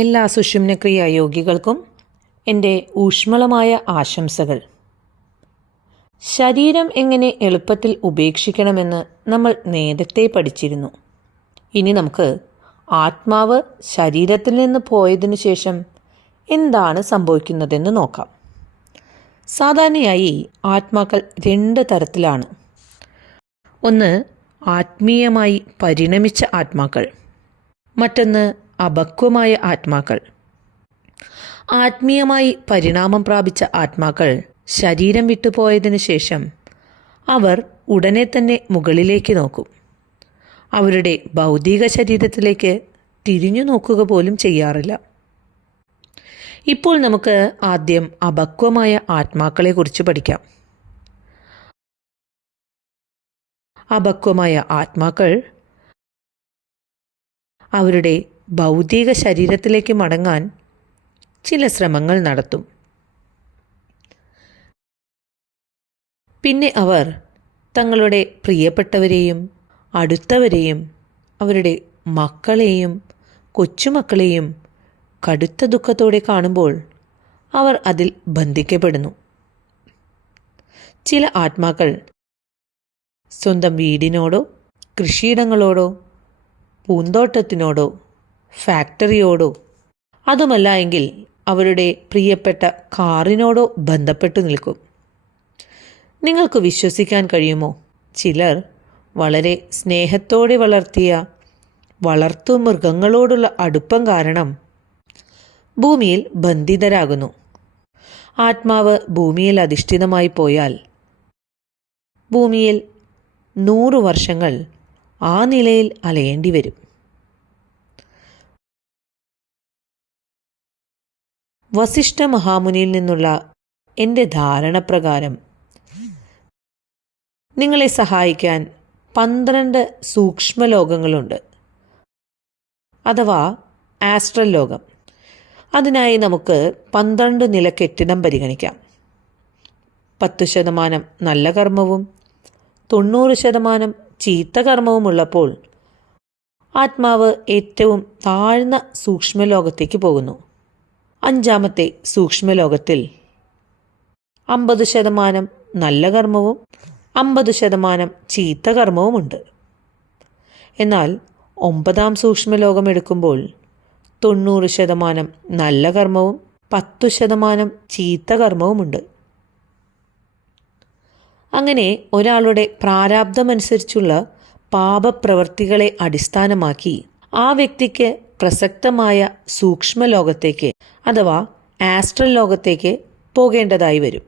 എല്ലാ സുഷുമ്നക്രിയ യോഗികൾക്കും എൻ്റെ ഊഷ്മളമായ ആശംസകൾ. ശരീരം എങ്ങനെ എളുപ്പത്തിൽ ഉപേക്ഷിക്കണമെന്ന് നമ്മൾ നേരത്തെ പഠിച്ചിരുന്നു. ഇനി നമുക്ക് ആത്മാവ് ശരീരത്തിൽ നിന്ന് പോയതിനു ശേഷം എന്താണ് സംഭവിക്കുന്നതെന്ന് നോക്കാം. സാധാരണയായി ആത്മാക്കൾ 2 തരത്തിലാണ്. ഒന്ന് ആത്മീയമായി പരിണമിച്ച ആത്മാക്കൾ, മറ്റൊന്ന് അപക്വമായ ആത്മാക്കൾ. ആത്മീയമായി പരിണാമം പ്രാപിച്ച ആത്മാക്കൾ ശരീരം വിട്ടുപോയതിനു ശേഷം അവർ ഉടനെ തന്നെ മുകളിലേക്ക് നോക്കും. അവരുടെ ഭൗതിക ശരീരത്തിലേക്ക് തിരിഞ്ഞു നോക്കുക പോലും ചെയ്യാറില്ല. ഇപ്പോൾ നമുക്ക് ആദ്യം അപക്വമായ ആത്മാക്കളെ കുറിച്ച് പഠിക്കാം. അപക്വമായ ആത്മാക്കൾ അവരുടെ ഭൗതിക ശരീരത്തിലേക്ക് മടങ്ങാൻ ചില ശ്രമങ്ങൾ നടത്തും. പിന്നെ അവർ തങ്ങളുടെ പ്രിയപ്പെട്ടവരെയും അടുത്തവരെയും അവരുടെ മക്കളെയും കൊച്ചുമക്കളെയും കടുത്ത ദുഃഖത്തോടെ കാണുമ്പോൾ അവർ അതിൽ ബന്ധിക്കപ്പെടുന്നു. ചില ആത്മാക്കൾ സ്വന്തം വീടിനോടോ കൃഷിയിടങ്ങളോടോ പൂന്തോട്ടത്തിനോടോ ഫാക്ടറിയോടോ അതുമല്ല എങ്കിൽ അവരുടെ പ്രിയപ്പെട്ട കാറിനോടോ ബന്ധപ്പെട്ടു നിൽക്കും. നിങ്ങൾക്ക് വിശ്വസിക്കാൻ കഴിയുമോ? ചിലർ വളരെ സ്നേഹത്തോടെ വളർത്തിയ വളർത്തുമൃഗങ്ങളോടുള്ള അടുപ്പം കാരണം ഭൂമിയിൽ ബന്ധിതരാകുന്നു. ആത്മാവ് ഭൂമിയിൽ അധിഷ്ഠിതമായി പോയാൽ ഭൂമിയിൽ 100 വർഷങ്ങൾ ആ നിലയിൽ അലയേണ്ടി വരും. വസിഷ്ഠ മഹാമുനിയിൽ നിന്നുള്ള എൻ്റെ ധാരണ പ്രകാരം നിങ്ങളെ സഹായിക്കാൻ 12 സൂക്ഷ്മലോകങ്ങളുണ്ട്, അഥവാ ആസ്ട്രൽ ലോകം. അതിനായി നമുക്ക് 12 നില കെട്ടിടം പരിഗണിക്കാം. 10% നല്ല കർമ്മവും 90% ചീത്ത കർമ്മവും ഉള്ളപ്പോൾ ആത്മാവ് ഏറ്റവും താഴ്ന്ന സൂക്ഷ്മലോകത്തേക്ക് പോകുന്നു. 5ാമത്തെ സൂക്ഷ്മലോകത്തിൽ 50% നല്ല കർമ്മവും 50% ചീത്ത കർമ്മവുമുണ്ട്. എന്നാൽ 9ാം സൂക്ഷ്മലോകം എടുക്കുമ്പോൾ 90% നല്ല കർമ്മവും 10% ചീത്ത കർമ്മവുമുണ്ട്. അങ്ങനെ ഒരാളുടെ പ്രാരാബ്ധമനുസരിച്ചുള്ള പാപപ്രവൃത്തികളെ അടിസ്ഥാനമാക്കി ആ വ്യക്തിക്ക് പ്രസക്തമായ സൂക്ഷ്മലോകത്തേക്ക് അഥവാ ആസ്ട്രൽ ലോകത്തേക്ക് പോകേണ്ടതായി വരും.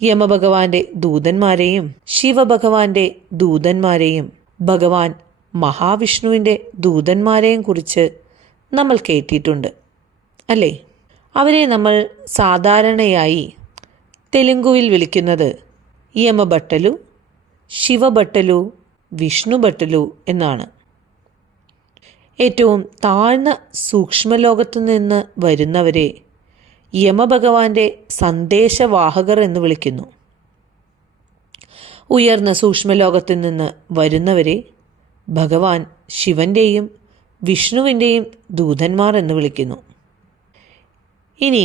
യമഭഗവാന്റെ ദൂതന്മാരെയും ശിവഭഗവാന്റെ ദൂതന്മാരെയും ഭഗവാൻ മഹാവിഷ്ണുവിൻ്റെ ദൂതന്മാരെയും കുറിച്ച് നമ്മൾ കേട്ടിട്ടുണ്ട്, അല്ലേ? അവരെ നമ്മൾ സാധാരണയായി തെലുങ്കുവിൽ വിളിക്കുന്നത് യമഭട്ടലു, ശിവഭട്ടലു, വിഷ്ണുഭട്ടലു എന്നാണ്. ഏറ്റവും താഴ്ന്ന സൂക്ഷ്മലോകത്തു നിന്ന് വരുന്നവരെ യമഭഗവാന്റെ സന്ദേശവാഹകർ എന്ന് വിളിക്കുന്നു. ഉയർന്ന സൂക്ഷ്മലോകത്തിൽ നിന്ന് വരുന്നവരെ ഭഗവാൻ ശിവന്റെയും വിഷ്ണുവിൻ്റെയും ദൂതന്മാർ എന്ന് വിളിക്കുന്നു. ഇനി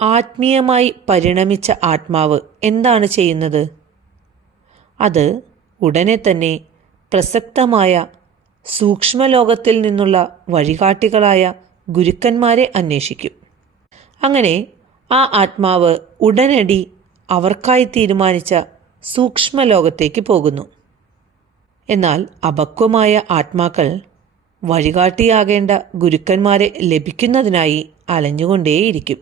ആത്മീയമായി പരിണമിച്ച ആത്മാവ് എന്താണ് ചെയ്യുന്നത്? അത് ഉടനെ തന്നെ പ്രസക്തമായ സൂക്ഷ്മലോകത്തിൽ നിന്നുള്ള വഴികാട്ടികളായ ഗുരുക്കന്മാരെ അന്വേഷിക്കും. അങ്ങനെ ആ ആത്മാവ് ഉടനടി അവർക്കായി തീരുമാനിച്ച സൂക്ഷ്മലോകത്തേക്ക് പോകുന്നു. എന്നാൽ അപക്വമായ ആത്മാക്കൾ വഴികാട്ടിയാകേണ്ട ഗുരുക്കന്മാരെ ലഭിക്കുന്നതിനായി അലഞ്ഞുകൊണ്ടേയിരിക്കും.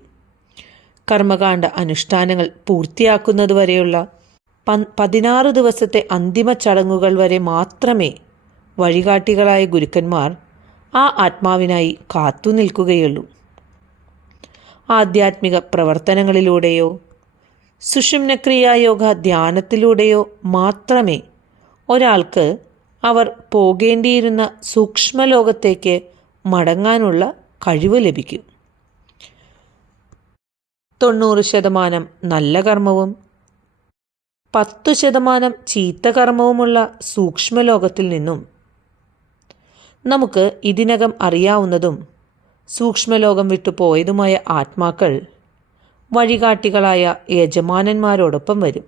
കർമ്മകാണ്ഡ അനുഷ്ഠാനങ്ങൾ പൂർത്തിയാക്കുന്നതുവരെയുള്ള 16 ദിവസത്തെ അന്തിമ ചടങ്ങുകൾ വരെ മാത്രമേ വഴികാട്ടികളായ ഗുരുക്കന്മാർ ആ ആത്മാവിനായി കാത്തുനിൽക്കുകയുള്ളൂ. ആധ്യാത്മിക പ്രവർത്തനങ്ങളിലൂടെയോ സുഷുമ്നക്രിയായോഗ ധ്യാനത്തിലൂടെയോ മാത്രമേ ഒരാൾക്ക് അവർ പോകേണ്ടിയിരുന്ന സൂക്ഷ്മലോകത്തേക്ക് മടങ്ങാനുള്ള കഴിവ് ലഭിക്കും. 90% നല്ല കർമ്മവും 10% ചീത്ത കർമ്മവുമുള്ള സൂക്ഷ്മലോകത്തിൽ നിന്നും നമുക്ക് ഇതിനകം അറിയാവുന്നതും സൂക്ഷ്മലോകം വിട്ടു പോയതുമായ ആത്മാക്കൾ വഴികാട്ടികളായ യജമാനന്മാരോടൊപ്പം വരും.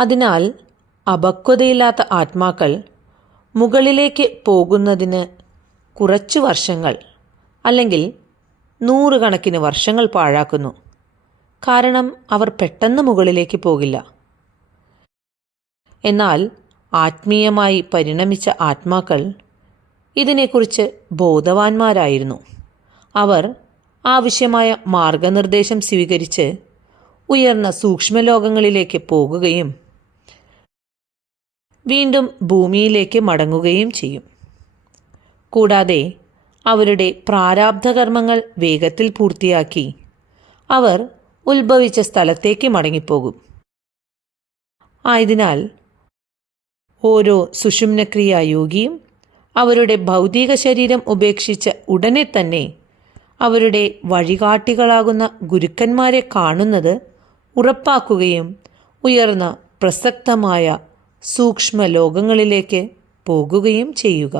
അതിനാൽ അപക്വതയില്ലാത്ത ആത്മാക്കൾ മുകളിലേക്ക് പോകുന്നതിന് കുറച്ചു വർഷങ്ങൾ അല്ലെങ്കിൽ 100 കണക്കിന് വർഷങ്ങൾ പാഴാക്കുന്നു. കാരണം അവർ പെട്ടെന്ന് മുകളിലേക്ക് പോകില്ല. എന്നാൽ ആത്മീയമായി പരിണമിച്ച ആത്മാക്കൾ ഇതിനെക്കുറിച്ച് ബോധവാന്മാരായിരുന്നു. അവർ ആവശ്യമായ മാർഗനിർദ്ദേശം സ്വീകരിച്ച് ഉയർന്ന സൂക്ഷ്മലോകങ്ങളിലേക്ക് പോകുകയും വീണ്ടും ഭൂമിയിലേക്ക് മടങ്ങുകയും ചെയ്യും. കൂടാതെ അവരുടെ പ്രാരാബ്ധകർമ്മങ്ങൾ വേഗത്തിൽ പൂർത്തിയാക്കി അവർ ഉത്ഭവിച്ച സ്ഥലത്തേക്ക് മടങ്ങിപ്പോകും. ആയതിനാൽ ഓരോ സുഷുമ്നക്രിയായോഗിയും അവരുടെ ഭൗതിക ശരീരം ഉപേക്ഷിച്ച ഉടനെ തന്നെ അവരുടെ വഴികാട്ടികളാകുന്ന ഗുരുക്കന്മാരെ കാണുന്നത് ഉറപ്പാക്കുകയും ഉയർന്ന പ്രസക്തമായ സൂക്ഷ്മ ലോകങ്ങളിലേക്ക് പോകുകയും ചെയ്യുക.